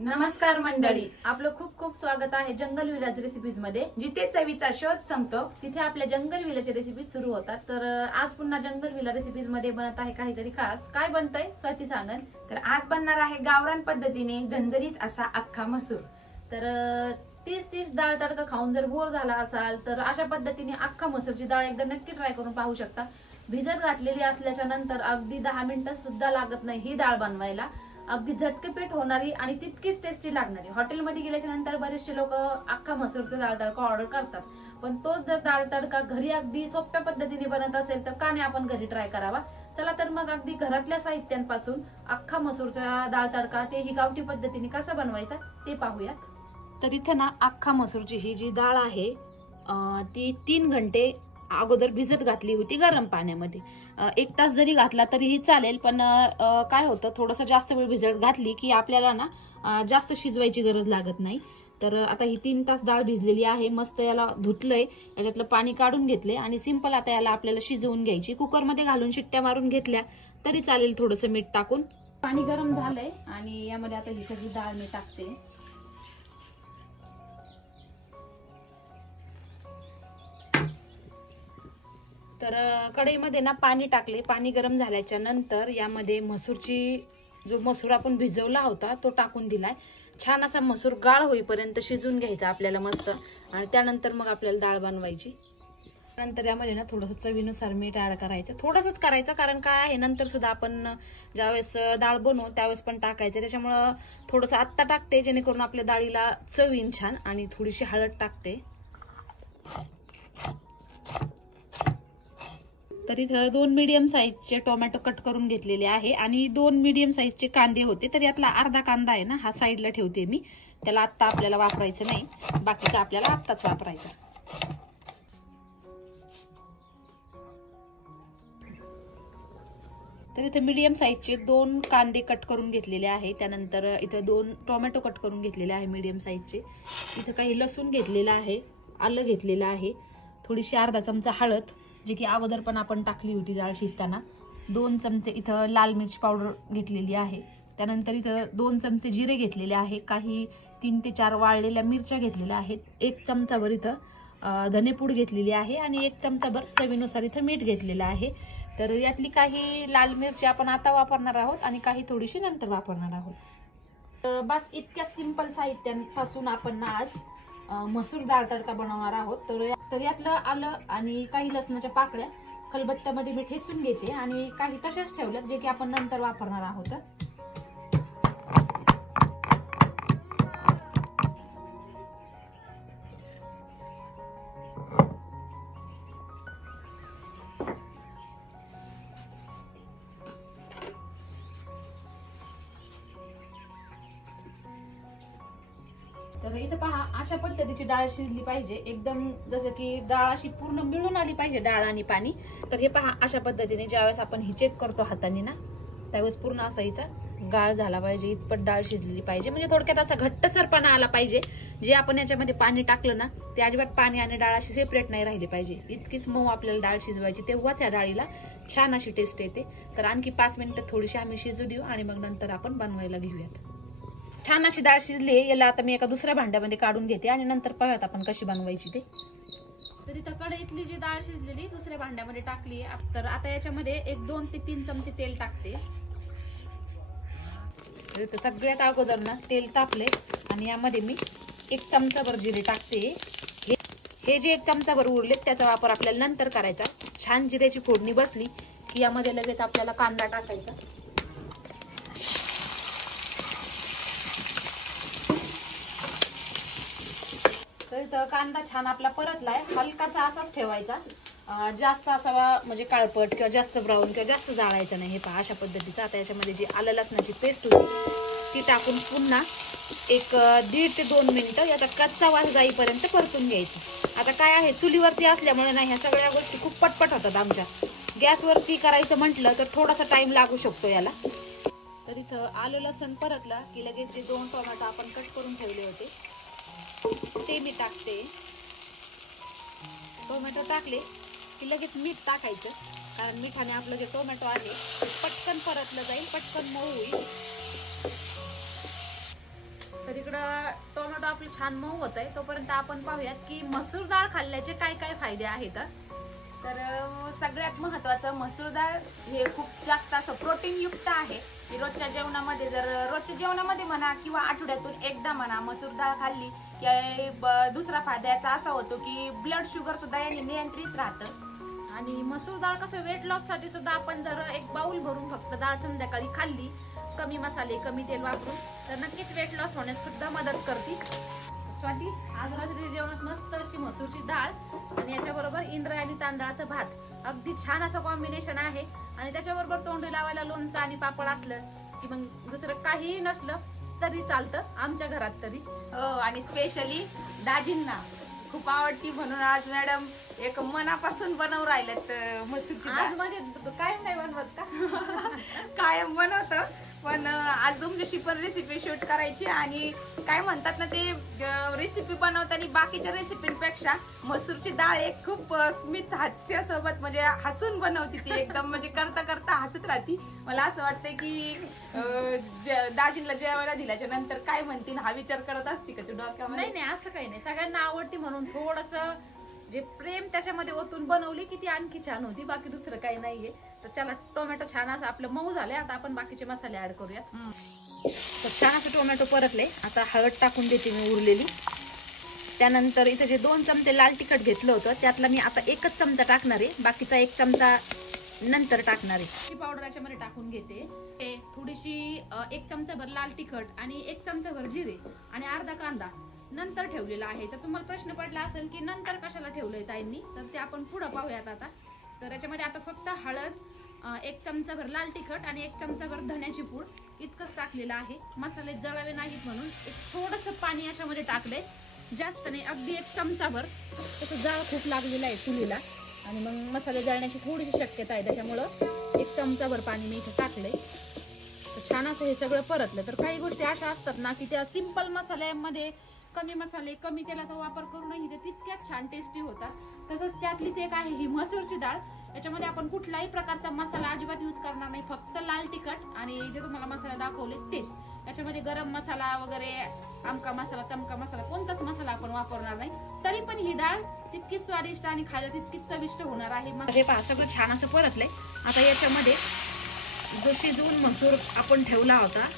नमस्कार मंडळी, आपलं खूप खूप स्वागत आहे जंगल विलाज रेसिपीज मध्ये. जिथे चवीचा शोध संपतो तिथे आपल्या जंगल विलाच्या रेसिपीज सुरू होतात. तर आज पुन्हा जंगल विला रेसिपीज मध्ये बनत आहे काहीतरी खास. काय बनतंय स्वाती सांगन. तर आज बनणार आहे गावरान पद्धतीने झणझणीत असा अख्खा मसूर. तर 30 डाळ तडका खाऊन जर बोर झाला असाल तर अशा पद्धतीने अख्खा मसूरची डाळ एकदा नक्की ट्राय करून पाहू शकता. भिजत घातलेली असल्याच्या नंतर अगदी 10 मिनिटं सुद्धा लागत नाही ही डाळ बनवायला. अगदी झटकेपीठ होणारी आणि तितकीच टेस्टी लागणारी. हॉटेलमध्ये गेल्याच्या नंतर बरेचसे लोक अख्खा मसूरचा डाळ तडका ऑर्डर करतात, पण तोच जर डाळ तडका घरी अगदी सोप्या पद्धतीने बनत असेल तर का नाही आपण घरी ट्राय करावा. चला तर मग अगदी घरातल्या साहित्यांपासून अख्खा मसूरचा डाळ तडका तेही गावठी पद्धतीने कसा बनवायचा ते पाहूया. तर इथे ना अख्खा मसूरची ही जी डाळ आहे ती 3 घंटे अगोदर भिजत घातली होती गरम पाण्यामध्ये. 1 तास जरी घातला तरीही चालेल, पण काय होतं थोडंसं जास्त वेळ भिजत घातली की आपल्याला ना जास्त शिजवायची गरज लागत नाही. तर आता ही 3 तास डाळ भिजलेली आहे. मस्त याला धुतलंय, याच्यातलं पाणी काढून घेतले आणि सिंपल आता याला आपल्याला शिजवून घ्यायची. कुकरमध्ये घालून शिट्ट्या मारून घेतल्या तरी चालेल थोडंसं मीठ टाकून. पाणी गरम झालंय आणि यामध्ये आता ही सगळी डाळ मी टाकते. तर कढईमध्ये ना पाणी टाकले. पाणी गरम झाल्याच्या नंतर यामध्ये जो मसूर आपण भिजवला होता तो टाकून दिलाय. छान असा मसूर गाळ होईपर्यंत शिजून घ्यायचा आपल्याला मस्त, आणि त्यानंतर मग आपल्याला डाळ बनवायची. नंतर यामध्ये ना थोडंसं चवीनुसार मीठ ऍड करायचं. थोडंसंच करायचं, कारण काय आहे नंतर सुद्धा आपण ज्यावेळेस डाळ बनवू त्यावेळेस पण टाकायचं. त्याच्यामुळं थोडंसं आत्ता टाकते जेणेकरून आपल्या डाळीला चव येईन छान. आणि थोडीशी हळद टाकते. तर इथं 2 मीडियम साईजचे टोमॅटो कट करून घेतलेले आहे आणि 2 मीडियम साईजचे कांदे होते. तर यातला अर्धा कांदा आहे ना हा साईडला ठेवते मी. त्याला आत्ता आपल्याला वापरायचं नाही, बाकीचं आपल्याला आत्ताच वापरायचं. तर इथे मीडियम साईजचे 2 कांदे कट करून घेतलेले आहे. त्यानंतर इथं 2 टोमॅटो कट करून घेतलेले आहे मीडियम साईजचे. इथं काही लसूण घेतलेलं आहे, आलं घेतलेलं आहे, थोडीशी अर्धा चमचा हळद जी की अगोदर पण आपण टाकली होती डाळ शिजताना. 2 चमचे इथं लाल मिरची पावडर घेतलेली आहे. त्यानंतर इथं 2 चमचे जिरे घेतलेले आहे, काही 3 ते 4 वाळलेल्या मिरच्या घेतलेल्या आहेत, 1 चमचाभर इथं धनेपूड घेतलेली आहे आणि 1 चमचाभर चवीनुसार इथं मीठ घेतलेलं आहे. तर यातली काही लाल मिरची आपण आता वापरणार आहोत आणि काही थोडीशी नंतर वापरणार आहोत. बस इतक्या सिंपल साहित्यांपासून आपण आज मसूर डाळ तडका बनवणार आहोत. तर यातलं आलं आणि काही लसणाच्या पाकळ्या खलबत्त्यामध्ये मी ठेचून घेते आणि काही तशाच ठेवल्यात जे की आपण नंतर वापरणार आहोत. तर इथं पहा अशा पद्धतीची डाळ शिजली पाहिजे, एकदम जसं की डाळ अशी पूर्ण मिळून आली पाहिजे डाळ आणि पाणी. तर हे पहा अशा पद्धतीने ज्यावेळेस आपण ही चेक करतो हाताने ना त्यावेळेस पूर्ण असा हिचा गाळ झाला पाहिजे, इतपत डाळ शिजलेली पाहिजे. म्हणजे थोडक्यात असा घट्टसरपणा आला पाहिजे. जे आपण याच्यामध्ये पाणी टाकलं ना ते अजिबात पाणी आणि डाळ अशी सेपरेट नाही राहिली पाहिजे. इतकीच मऊ आपल्याला डाळ शिजवायची, तेव्हाच या डाळीला छान अशी टेस्ट येते. तर आणखी 5 मिनिटं थोडीशी आम्ही शिजू देऊ आणि मग नंतर आपण बनवायला घेऊयात. छान अशी डाळ शिजली. याला आता मी एका दुसऱ्या भांड्यामध्ये काढून घेते आणि नंतर पाहूयात आपण कशी बनवायची ते. तर इथं कढईतली जी डाळ शिजलेली दुसऱ्या भांड्यामध्ये टाकली. तर आता याच्यामध्ये 2 ते 3 चमचे तेल टाकते. तर सगळ्यात अगोदर ना तेल तापले आणि यामध्ये मी 1 चमचाभर जिरे टाकते. हे जे 1 चमचाभर उरले त्याचा वापर आपल्याला नंतर करायचा. छान जिऱ्याची फोडणी बसली की यामध्ये लगेच आपल्याला कांदा टाकायचा. तर कांदा छान आपला परतलाय. हलकासा असाच ठेवायचा, जास्त असावा म्हणजे काळपट किंवा जास्त ब्राऊन किंवा जास्त जाळायचा नाही. हे पहा अशा पद्धतीचा. आता याच्यामध्ये जी आलं लसणाची पेस्ट होती ती टाकून पुन्हा 1.5 ते 2 मिनिटं याचा कच्चा वास जाईपर्यंत परतून घ्यायचा. आता काय आहे चुलीवरती असल्यामुळे ना ह्या सगळ्या गोष्टी खूप पटपट होतात आमच्या. गॅसवरती करायचं म्हटलं तर थोडासा टाइम लागू शकतो याला. तर इथं आलं लसण परतला की लगेच जे 2 टोमॅटो आपण कट करून ठेवले होते ते मी टाकते. टोमॅटो टाकले की लगेच मीठ टाकायचं, कारण मिठाने आपलं जे टोमॅटो आहे ते पटकन परतलं जाईल, पटकन मऊ होईल. आपलं छान मऊ होत आहे तोपर्यंत आपण पाहूयात की मसूर डाळ खाल्ल्याचे काय काय फायदे आहेत. तर सगळ्यात महत्वाचं मसूर डाळ हे खूप जास्त असं प्रोटीन युक्त आहे. रोजच्या जेवणामध्ये म्हणा किंवा आठवड्यातून एकदा म्हणा मसूर डाळ खाल्ली की दुसरा फायदा याचा असा होतो की ब्लड शुगर सुद्धा याने नियंत्रित राहतं. आणि मसूर डाळ कसं वेट लॉस साठी सुद्धा आपण जर एक बाउल भरून फक्त डाळ संध्याकाळी खाल्ली कमी मसाले कमी तेल वापरून तर नक्कीच वेट लॉस होण्यास सुद्धा मदत करते. स्वाती, आज रात्री जेवणात मस्त अशी मसूरची डाळ आणि याच्याबरोबर इंद्रायणी तांदळाचा भात अगदी छान असं कॉम्बिनेशन आहे. आणि त्याच्याबरोबर तोंडी लावायला लोणचं आणि पापड असलं की मग दुसरं काहीही नसलं तरी चालतं आमच्या घरात तरी. आणि स्पेशली दाजींना खूप आवडती म्हणून आज मॅडम एक मनापासून बनवून राहिलेत मसूरची डाळ. म्हणजे कायम नाही बनवत का? कायम बनवतो पण आज तुमच्याशी पण रेसिपी शूट करायची आणि काय म्हणतात ना ते रेसिपी बनवताना बाकीच्या रेसिपींपेक्षा मसूरची डाळ एक खूप स्मित हास्यासोबत म्हणजे हसून बनवती ती एकदम म्हणजे करता करता हसत राहती. मला असं वाटतंय की दाजींना जेवायला दिल्याच्या नंतर काय म्हणतील हा विचार करत असते का तू डोक्यामध्ये? नाही नाही असं काही नाही, सगळ्यांना आवडती म्हणून थोडंसं जे प्रेम त्याच्यामध्ये ओतून बनवली की ती आणखी छान होती, बाकी दुसरं काही नाहीये. तर चला, टोमॅटो छान असं आपलं मऊ झाले, आता आपण बाकीचे मसाले ऍड करूयात. तर छान असं टोमॅटो परतले, आता हळद टाकून देते मी उरलेली. त्यानंतर इथे जे 2 चमचे लाल तिखट घेतलं होतं त्यातला मी आता 1च चमचा टाकणार आहे, बाकीचा 1 चमचा नंतर टाकणार आहे. ही पावडर याच्यामध्ये टाकून घेते. थोडीशी 1 चमचाभर लाल तिखट आणि 1 चमचाभर जिरे आणि अर्धा कांदा नंतर ठेवलेला आहे. तर तुम्हाला प्रश्न पडला असेल की नंतर कशाला ठेवलंय ताईंनी, तर ते आपण पुढे पाहूयात आता. तर याच्यामध्ये आता फक्त हळद, 1 चमचाभर लाल तिखट आणि 1 चमचाभर धण्याची पूड इतकंच टाकलेलं आहे. मसाले जळावे नाहीत म्हणून एक थोडंसं पाणी याच्यामध्ये टाकलंय, जास्त नाही, अगदी 1 चमचाभर. तसं जाळ खूप लागलेला आहे चुलीला आणि मग मसाले जळण्याची थोडीशी शक्यता आहे, त्याच्यामुळं 1 चमचाभर पाणी मी इथे टाकलंय. तर छान असं हे सगळं परतलं. तर काही गोष्टी अशा असतात ना की त्या सिंपल मसाल्यामध्ये कमी मसाले कमी तेलाचा वापर करूनही ते तितक्याच छान टेस्टी होतात. तसंच त्यातलीच एक आहे ही मसूरची डाळ. याच्यामध्ये आपण कुठलाही प्रकारचा मसाला अजिबात यूज करणार नाही, फक्त लाल तिखट आणि जे तुम्हाला मसाला दाखवले तेच. याच्यामध्ये गरम मसाला वगैरे आमका मसाला तमका मसाला कोणताच मसाला आपण वापरणार नाही. तरी पण ही डाळ तितकीच स्वादिष्ट आणि खायला तितकीच चविष्ट होणार आहे. हे पहा, सगळं छान असं परतलंय. आता याच्यामध्ये जो शिजवून मसूर आपण ठेवला होता,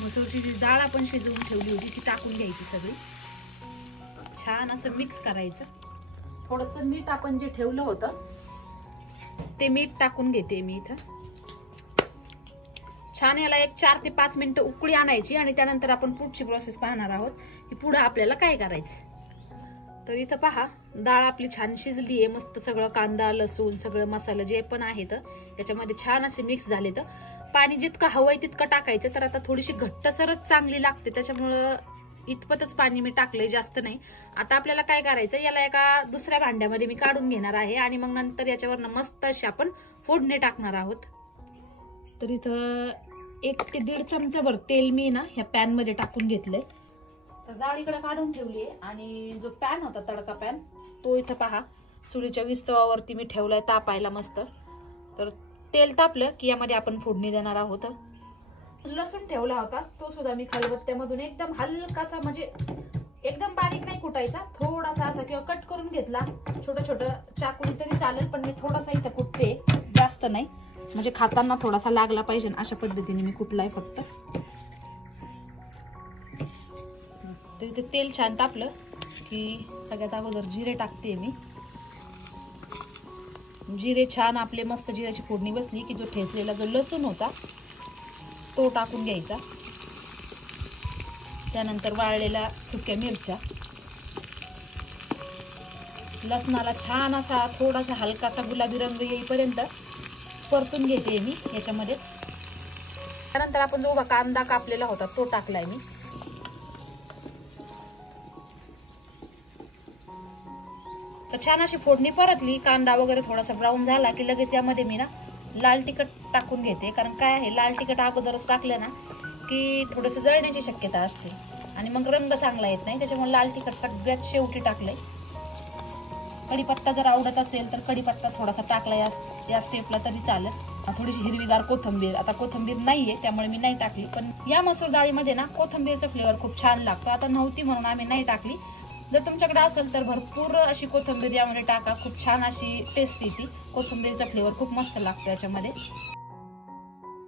मसूरची जी डाळ आपण शिजवून ठेवली होती ती टाकून घ्यायची. सगळी छान असं मिक्स करायचं. थोडंसं मीठ आपण जे ठेवलं होतं ते मीठ टाकून घेते मी इथं. छान याला एक 4 ते 5 मिनिटं उकळी आणायची आणि त्यानंतर आपण पुढची प्रोसेस पाहणार आहोत की पुढे आपल्याला काय करायचं. तर इथं पहा, डाळ आपली छान शिजली आहे. मस्त सगळं कांदा लसूण सगळं मसाला जे पण आहे तर याच्यामध्ये छान असे मिक्स झाले. तर पाणी जितकं हवंय तितकं टाकायचं. तर आता थोडीशी घट्टसरच चांगली लागते, त्याच्यामुळं इतपतच पाणी मी टाकलंय, जास्त नाही. आता आपल्याला काय करायचं, याला एका दुसऱ्या भांड्यामध्ये मी काढून घेणार आहे आणि मग नंतर याच्यावर मस्त अशी आपण फोडणी टाकणार आहोत. तर इथं 1 ते 1.5 चमचाभर तेल मी ना ह्या पॅन मध्ये टाकून घेतलंय. तर डाळ इकडे काढून ठेवली आहे आणि जो पॅन होता तडका पॅन तो इथं पहा चुलीच्या विस्तवावरती मी ठेवलाय तापायला मस्त. तर तेल तापलं की यामध्ये आपण फोडणी देणार आहोत. लसूण ठेवला होता तो सुद्धा मी खलबत्त्यामधून एकदम हलकासा, म्हणजे एकदम बारीक नाही कुटायचा, थोडासा असा किंवा कट करून घेतला. छोटं छोटं चाकून तरी चालेल, पण मी थोडासा इथं कुटते, जास्त नाही, म्हणजे खाताना थोडासा लागला पाहिजे अशा पद्धतीने मी कुटलाय फक्त. तर इथे तेल छान तापलं की सगळ्यात अगोदर जिरे टाकते मी. जिरे छान आपले मस्त जिऱ्याची फोडणी बसली की जो ठेचलेला जो लसूण होता तो टाकून घ्यायचा. त्यानंतर वाळलेल्या सुक्या मिरच्या, लसणाला छान असा थोडासा हलकासा गुलाबी रंग येईपर्यंत परतून घेते मी याच्यामध्ये. त्यानंतर आपण जो कांदा कापलेला होता तो टाकलाय मी. तर छान अशी फोडणी परतली, कांदा वगैरे थोडासा ब्राऊन झाला की लगेच यामध्ये मी ना लाल तिखट टाकून घेते. कारण काय आहे, लाल तिखट अगोदरच टाकलं ना की थोडंसं जळण्याची शक्यता असते आणि मग रंग चांगला येत नाही, त्याच्यामुळे लाल तिखट सगळ्यात शेवटी टाकलंय. कढीपत्ता जर आवडत असेल तर कढीपत्ता थोडासा टाकला या स्टेपला तरी चालेल. थोडीशी हिरवीगार कोथिंबीर. आता कोथिंबीर नाहीये त्यामुळे मी नाही टाकली, पण या मसूर डाळीमध्ये ना कोथिंबीरचा फ्लेवर खूप छान लागतो. आता नव्हती म्हणून आम्ही नाही टाकली. जर तुमच्याकडे असेल तर भरपूर अशी कोथिंबीर यामध्ये टाका, खूप छान अशी टेस्ट येते. कोथिंबीरचा फ्लेवर खूप मस्त लागतो याच्यामध्ये.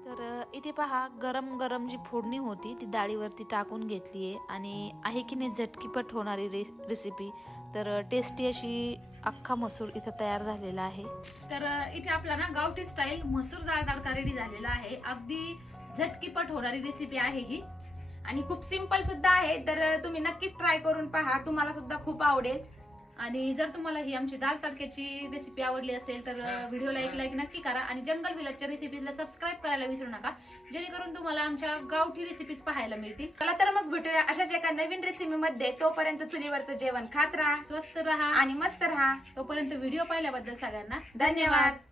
तर इथे पहा, गरम गरम जी फोडणी होती ती डाळीवरती टाकून घेतलीये आणि आहे की नाही झटकीपट होणारी रेसिपी. तर टेस्टी अशी अख्खा मसूर इथं तयार झालेला आहे. तर इथे आपला ना गावठी स्टाईल मसूर डाळ तडका रेडी झालेला आहे. अगदी झटकीपट होणारी रेसिपी आहे ही आणि खूप सिंपल सुद्धा आहे. तर तुम्ही नक्कीच ट्राय करून पहा, तुम्हाला सुद्धा खूप आवडेल. आणि जर तुम्हाला ही आमची दाल तडक्याची रेसिपी आवडली असेल तर व्हिडिओला एक लाईक नक्की करा आणि जंगल विलेजच्या रेसिपीजला सबस्क्राईब करायला विसरू नका, जेणेकरून तुम्हाला आमच्या गावठी रेसिपीज पाहायला मिळतील. चला तर मग भेटूया अशाच एका नवीन रेसिपी मध्ये. तोपर्यंत चुलीवरचं जेवण खात राहा, स्वस्त राहा आणि मस्त राहा. तोपर्यंत व्हिडिओ पाहिल्याबद्दल सगळ्यांना धन्यवाद.